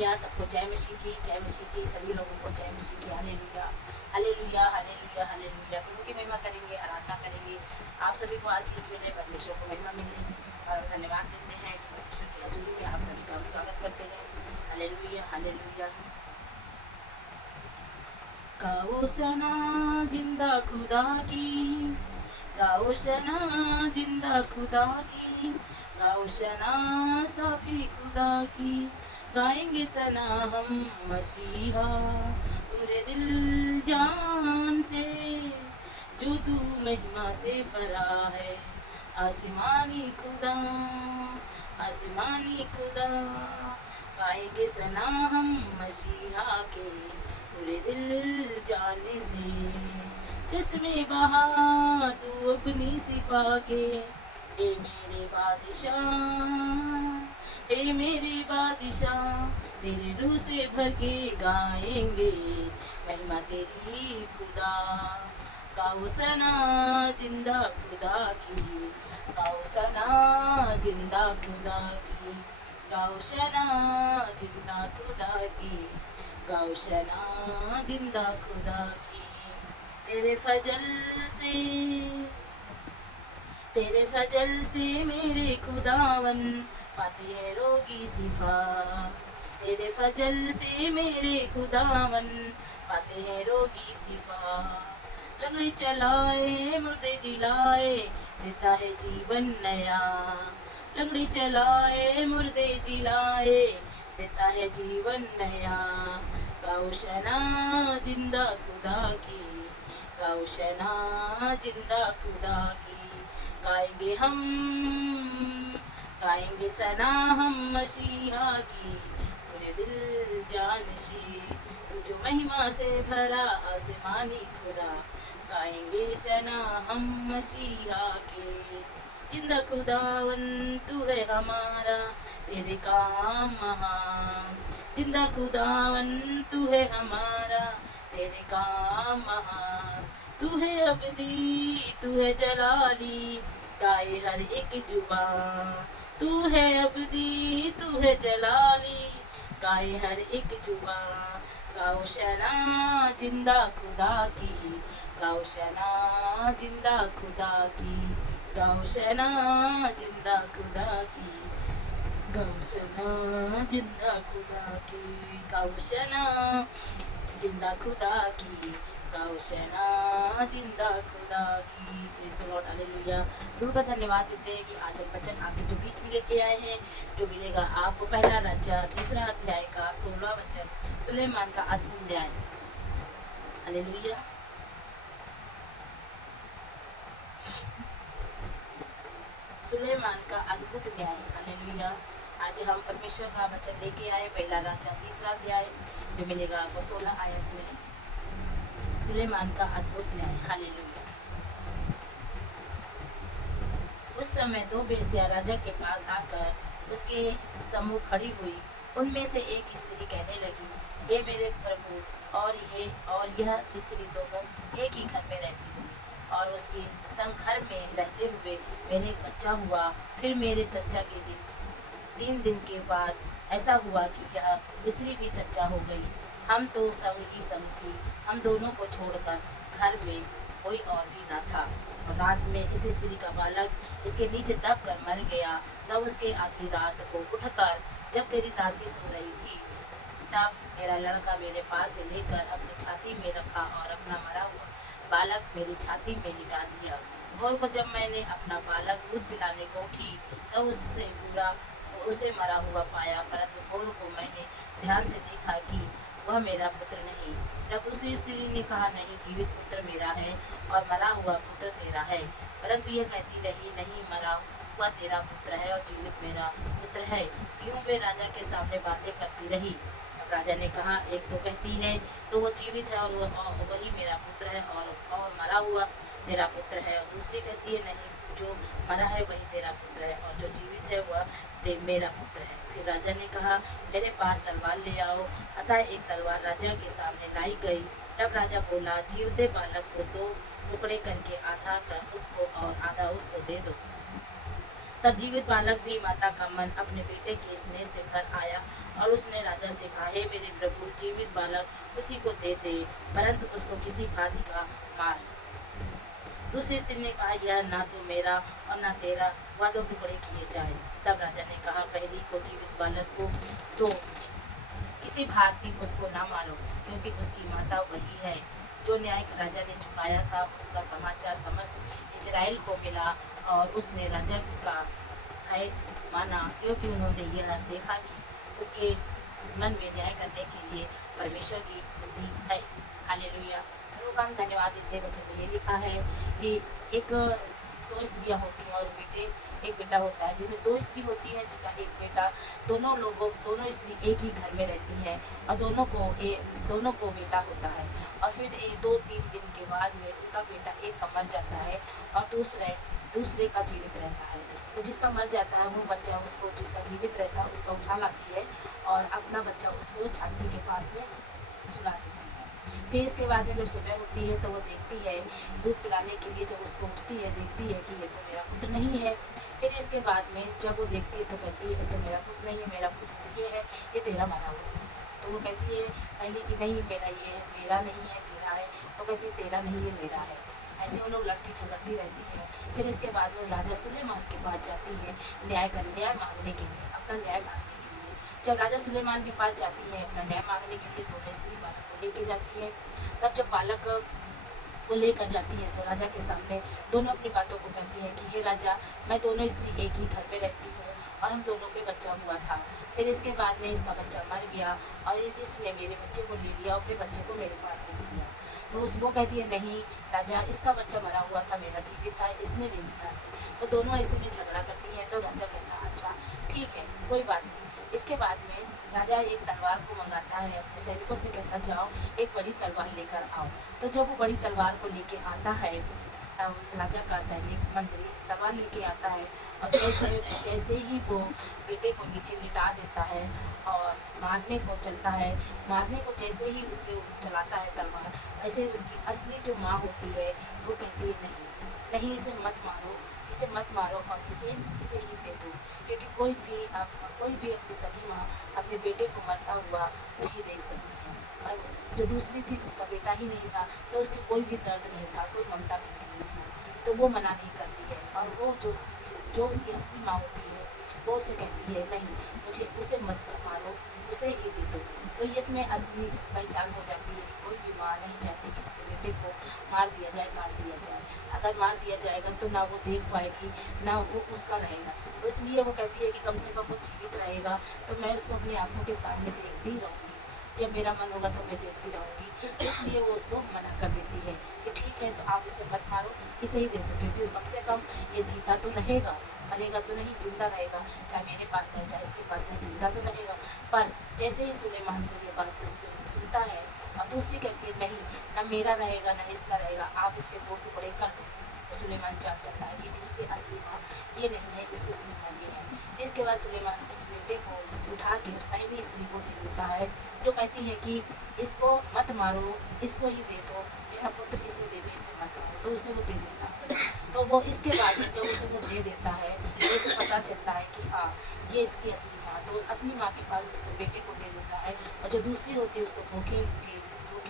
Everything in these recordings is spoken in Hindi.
हालेलुया। सबको जय मसीह की, जय मसीह की, सभी लोगों को जय मसीह की। हालेलुया हालेलुया हालेलुया हालेलुया। प्रभु की महिमा करेंगे, आराधना करेंगे। आप सभी को आशीष मिले, परमेश्वर को महिमा मिले और धन्यवाद देते हैं कि परमेश्वर की हजूरी में आप सभी का हम स्वागत करते हैं। Hallelujah hallelujah. गाओ सना जिंदा खुदा की, गाओ सना जिंदा खुदा की, गाओ सना साफी खुदा की। गाएंगे सना हम मसीहा पूरे दिल जान से, जो तू महिमा से भरा है। आसमानी खुदा, आसमानी खुदा, गाएंगे सना हम मसीहा के पूरे दिल जाने से। चश्मे बहा तू अपनी सिपा के, हे मेरे बादशाह, हे मेरे बादशाह, तेरे रूह से भर के गाएंगे महिमा तेरी खुदा। गाओ सना जिंदा खुदा की, गाओ सना जिंदा खुदा की, गाओ सना जिंदा खुदा की, गाओ सना जिंदा खुदा की। तेरे फजल से, तेरे फजल से मेरे खुदावन पाते हैं रोगी सिफा। तेरे फजल से मेरे खुदावन पाते हैं रोगी सिफा। लंगड़े चलाए मुर्दे जिलाए, देता है जीवन नया। लंगड़ी चलाए मुर्दे जिलाए, देता है जीवन नया। गाओ सना जिंदा खुदा की, गाओ सना जिंदा खुदा की। गाएंगे हम, गाएंगे सना हम मसीहा की पूरे दिल जान से। तू जो महिमा से भरा आसमानी खुदा, गाएंगे सना हम मसीहा के। जिंदा खुदावन तू है हमारा, तेरे काम महान। जिंदा खुदावन तू है हमारा, तेरे काम महान। तू है अबदी, तू है जलाली, गाए हर एक जुबान। तू है अबदी, तू है जलाली, गाए हर एक जुबान। गाओ सना जिंदा खुदा की, गाओ सना जिंदा खुदा की, गाओ सना जिंदा खुदा की, गाओ सना जिंदा खुदा की, गाओ सना जिंदा खुदा की, गाओ सना जिंदा खुदा की। Lord hallelujah. प्रभु का धन्यवाद देते हैं कि आज हम वचन आपके जो बीच में लेके आए हैं, जो मिलेगा आपको पहला राजा 3 अध्याय का 16 वचन, सुलेमान का अद्भुत न्याय। हालेलुया। सुलेमान का अद्भुत न्याय। हालेलुया। आज हम परमेश्वर का वचन लेके आए, पहला राजा 3 अध्याय जो मिलेगा आपको 16 आयत में। सुलेमान का अद्भुत न्याय। हालेलुया। उस समय 2 बेस्या राजा के पास आकर उसके सम्मुख खड़ी हुई। उनमें से एक स्त्री कहने लगी, हे मेरे प्रभु, और यह स्त्री दोनों एक ही घर में रहती थी, और उसके संग घर में रहते हुए मेरे एक बच्चा हुआ। फिर मेरे चच्चा के 3 दिन के बाद ऐसा हुआ कि यह स्त्री भी चच्चा हो गई। हम तो संग ही संग थी। हम दोनों को छोड़कर घर में कोई और भी न था। और रात में इस स्त्री का बालक इसके नीचे दब कर मर गया। तब उसके आधी रात को उठकर जब तेरी दासी सो रही थी, तब मेरा लड़का मेरे पास से लेकर अपनी छाती में रखा और अपना मरा हुआ बालक मेरी छाती में लिटा दिया। भोर को जब मैंने अपना बालक दूध पिलाने को उठी, तब उसे मरा हुआ पाया, परंतु भोर को मैंने ध्यान से देखा कि वह मेरा पुत्र नहीं। तब दूसरी स्त्री ने कहा, नहीं, जीवित पुत्र मेरा है और मरा हुआ पुत्र तेरा है। परंतु यह कहती रही, नहीं, मरा हुआ तेरा पुत्र है और जीवित मेरा पुत्र है। यूं वे राजा के सामने बातें करती रही। अब राजा ने कहा, एक तो कहती है तो वो जीवित है और वही मेरा पुत्र है, और मरा हुआ तेरा पुत्र है। और दूसरी कहती है, नहीं, जो मरा है वही तेरा पुत्र है, और जो जीवित है वह मेरा पुत्र है। फिर राजा ने कहा, मेरे पास तलवार ले आओ। अतः एक तलवार राजा के सामने लाई गई। तब राजा बोला, जीवते बालक को 2 टुकड़े करके आधा कर उसको और आधा उसको दे दो। तब जीवित बालक भी माता का मन अपने बेटे के स्नेह से भर आया और उसने राजा से कहा, हे मेरे प्रभु, जीवित बालक उसी को दे दे, परंतु उसको किसी भांति का मार। दूसरी स्त्री ने कहा, यह ना तो मेरा और ना तेरा, वह दो टुकड़े किए जाए। तब राजा ने कहा, पहली को जीवित बालक को तो किसी भांति उसको ना मारो, क्योंकि उसकी माता वही है। जो न्याय राजा ने चुकाया था उसका समाचार समस्त इजराइल को मिला, और उसने राजा का भय माना, क्योंकि उन्होंने यह देखा कि उसके मन में न्याय करने के लिए परमेश्वर की बुद्धि है। हालेलुया। प्रभु का हम धन्यवाद देते हैं। वचन में ये लिखा है कि एक दो स्त्रियां होती हैं और एक बेटा होता है। जिसमें दो स्त्री होती है जिसका एक बेटा, दोनों स्त्री एक ही घर में रहती हैं और दोनों को बेटा होता है। और फिर 2-3 दिन के बाद में उनका बेटा एक का मर जाता है और दूसरे का जीवित रहता है। तो जिसका मर जाता है वो बच्चा उसको, जिसका जीवित रहता है उसका उठा लाती है और अपना बच्चा उसको छाती के पास में सुला देती है। फिर इसके बाद में जब सुबह होती है तो वो देखती है, दूध पिलाने के लिए जब उसको उठती है, देखती है कि ये तो मेरा पुत्र नहीं है। फिर इसके बाद में जब वो देखती है तो कहती है, ये तो मेरा पुत्र नहीं है, मेरा पुत्र ये है, ये तेरा मरा हुआ है। तो वो कहती है पहले कि नहीं, मेरा ये है, मेरा नहीं है, तेरा है। वो कहती है तेरा नहीं है, मेरा है। ऐसे वो लोग लड़ती झगड़ती रहती है। फिर इसके बाद में राजा सुलेमान के पास जाती है न्याय मांगने के लिए, अपना न्याय मांगने के लिए। जब राजा सुलेमान के पास जाती है अपना न्याय मांगने के लिए, तो स्त्री बालक को लेके जाती है। तब जब बालक को लेकर जाती है तो राजा के सामने दोनों अपनी बातों को कहती है कि हे राजा, मैं दोनों स्त्री एक ही घर में रहती हूँ और हम दोनों के बच्चा हुआ था। फिर इसके बाद में इसका बच्चा मर गया और इसने मेरे बच्चे को ले लिया और अपने बच्चे को मेरे पास रख दिया। तो वो कहती है, नहीं राजा, इसका बच्चा मरा हुआ था, मेरा जीवित था, इसने ले लिया। तो दोनों ऐसे में झगड़ा करती हैं। तो राजा कहता, अच्छा ठीक है, कोई बात नहीं। इसके बाद में राजा एक तलवार को मंगाता है, अपने सैनिकों से कहता, जाओ एक बड़ी तलवार लेकर आओ। तो जब वो बड़ी तलवार को लेके आता है, राजा का सैनिक मंत्री तलवार लेके आता है और जैसे ही वो बेटे को नीचे लिटा देता है और मारने को चलता है, मारने को जैसे ही उसके चलाता है तलवार, ऐसे उसकी असली जो माँ होती है वो कहती है, नहीं इसे मत मारो, इसे मत मारो और इसे ही दे दो, क्योंकि कोई भी अपनी सगी माँ अपने बेटे को मरता हुआ नहीं देख सकती है। और जो दूसरी थी उसका बेटा ही नहीं था, तो उसके कोई भी दर्द नहीं था, कोई ममता नहीं थी उसमें, तो वो मना नहीं करती है। और वो जो उसकी असली माँ होती है वो उसे कहती है, नहीं मुझे उसे मत मारो, उसे ही दे दो। तो इसमें असली पहचान हो जाती है कि कोई भी माँ नहीं चाहती कि उसके बेटे को मार दिया जाए, काट दिया जाए। अगर मार दिया जाएगा तो ना वो देख पाएगी, ना वो उसका रहेगा। तो इसलिए वो कहती है कि कम से कम वो जीवित रहेगा तो मैं उसको अपनी आंखों के सामने देखती ही रहूँगी, जब मेरा मन होगा तो मैं देखती रहूँगी। इसलिए वो उसको मना कर देती है कि ठीक है, तो आप इसे मत मारो, इसे ही दे दो, क्योंकि कम से कम ये जीता तो रहेगा, मरेगा तो नहीं, जिंदा रहेगा। चाहे मेरे पास रहे चाहे इसके पास रहे, जिंदा तो रहेगा। पर जैसे ही सुलेमान को ये बात सुनता है और दूसरी कहती है, नहीं ना मेरा रहेगा ना इसका रहेगा, आप इसके 2 टुकड़े कर दो। तो सुलेमान जान जाता है कि इसकी असली माँ ये नहीं है, इसकी असली माँ ये है। इसके बाद सुलेमान उस बेटे को उठा के उस पहली स्त्री को दे देता है, जो कहती है कि इसको मत मारो, इसको ही दे दो, मेरा पुत्र इसे दे दो, इसे मत मारो। तो उसे वो दे देता है। तो वो इसके बाद में जब उसे वो दे देता है तो उसे पता चलता है कि हाँ ये इसकी असली माँ, तो असली माँ के पास उसको बेटे को दे देता है। और जो दूसरी होती है उसको धोखे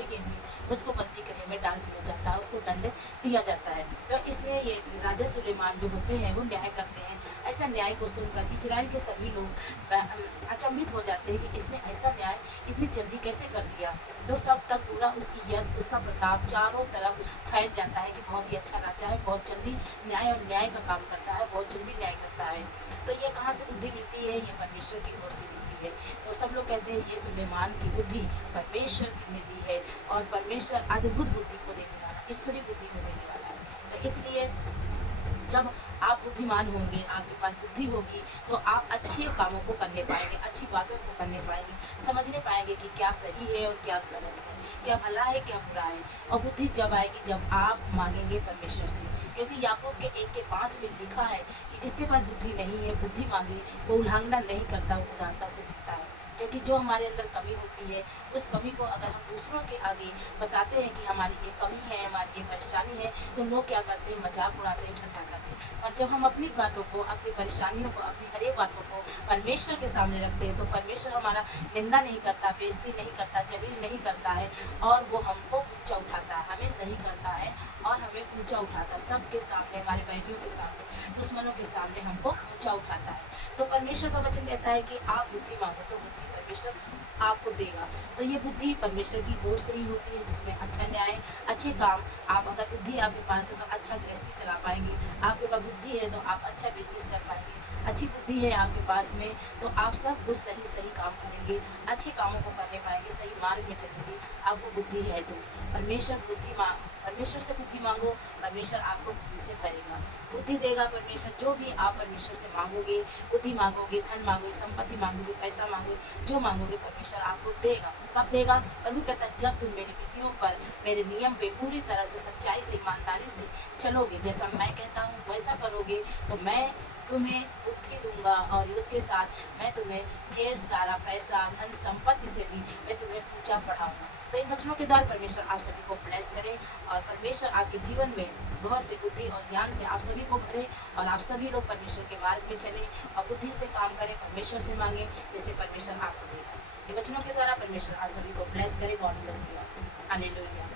के लिए उसको बंदी गृह में डाल दिया जाता है, उसको दंड दिया जाता है। तो इसमें ये राजा सुलेमान जो होते हैं वो न्याय करते हैं। ऐसा न्याय को सुनकर इजराइल के सभी लोग अचंभित हो जाते हैं कि इसने ऐसा न्याय इतनी जल्दी कैसे कर दिया। तो सब तक पूरा उसकी यश, उसका प्रताप चारों तरफ फैल जाता है कि बहुत ही अच्छा राजा है, बहुत जल्दी न्याय का काम करता है, बहुत जल्दी न्याय करता है। तो ये कहाँ से बुद्धि मिलती है? ये परमेश्वर की ओर से मिलती है। तो सब लोग कहते हैं ये सुलेमान की बुद्धि परमेश्वर की निधि है और परमेश्वर अद्भुत बुद्धि को देने वाला, ईश्वरी बुद्धि को देने वाला है। तो इसलिए जब आप बुद्धिमान होंगे, आपके पास बुद्धि होगी, तो आप अच्छे कामों को करने पाएंगे, अच्छी बातों को करने पाएंगे, समझने पाएंगे कि क्या सही है और क्या गलत है, क्या भला है क्या बुरा है। और बुद्धि जब आएगी जब आप मांगेंगे परमेश्वर से, क्योंकि याकूब के 1:5 में लिखा है कि जिसके पास बुद्धि नहीं है, बुद्धि मांगे वो उल्लंघना नहीं करता, वो उदारता से देता है। क्योंकि जो हमारे अंदर कमी होती है, उस कमी को अगर हम दूसरों के आगे बताते हैं कि हमारी ये कमी है, हमारी ये परेशानी है, तो लोग क्या करते हैं, मजाक उड़ाते हैं, ठट्ठा करते हैं। और जब हम अपनी बातों को, अपनी परेशानियों को, अपनी हर एक बातों को परमेश्वर के सामने रखते हैं, तो परमेश्वर हमारा निंदा नहीं करता, बेइज्जती नहीं करता, जलील नहीं करता है, और वो हमको ऊंचा उठाता है, हमें सही करता है और हमें ऊंचा उठाता है। सबके सामने, हमारे बैरियों के सामने, दुश्मनों के सामने हमको ऊंचा उठाता है। तो परमेश्वर का वचन कहता है कि आप बुद्धि मांगो तो बुद्धि परमेश्वर आपको देगा। तो ये बुद्धि परमेश्वर की ओर से ही होती है, जिसमें अच्छा न्याय, अच्छे काम, आप अगर बुद्धि आपके पास है तो अच्छा गृहस्थी चला पाएंगे, आपके पास बुद्धि है तो आप अच्छा बिजनेस कर पाएंगे, अच्छी बुद्धि है आपके पास में तो आप सब कुछ सही सही काम करेंगे, अच्छे कामों को करने पाएंगे, सही मार्ग में चलेंगे। आपको बुद्धि है तो परमेश्वर से बुद्धि मांगो, परमेश्वर आपको बुद्धि से भरेगा, बुद्धि देगा परमेश्वर। जो भी आप परमेश्वर से मांगोगे, बुद्धि मांगोगे, धन मांगोगे, संपत्ति मांगोगे, पैसा मांगोगे, जो मांगोगे परमेश्वर आपको देगा। कब देगा? प्रभु कहता है जब तुम मेरी विधियों पर, मेरे नियम पे पूरी तरह से सच्चाई से, ईमानदारी से चलोगे, जैसा मैं कहता हूँ वैसा करोगे, तो मैं तुम्हें बुद्धि दूंगा और उसके साथ मैं तुम्हें ढेर सारा पैसा, धन, संपत्ति से भी मैं तुम्हें ऊंचा बढ़ाऊंगा। तो इन वचनों के द्वारा परमेश्वर आप सभी को ब्लेस करे और परमेश्वर आपके जीवन में बहुत से बुद्धि और ज्ञान से आप सभी को भरे और आप सभी लोग परमेश्वर के मार्ग में चले और बुद्धि से काम करें, परमेश्वर से मांगे, जैसे परमेश्वर आपको देगा। ये वचनों के द्वारा परमेश्वर आप सभी को ब्लेस करे। God bless you. हालेलुया।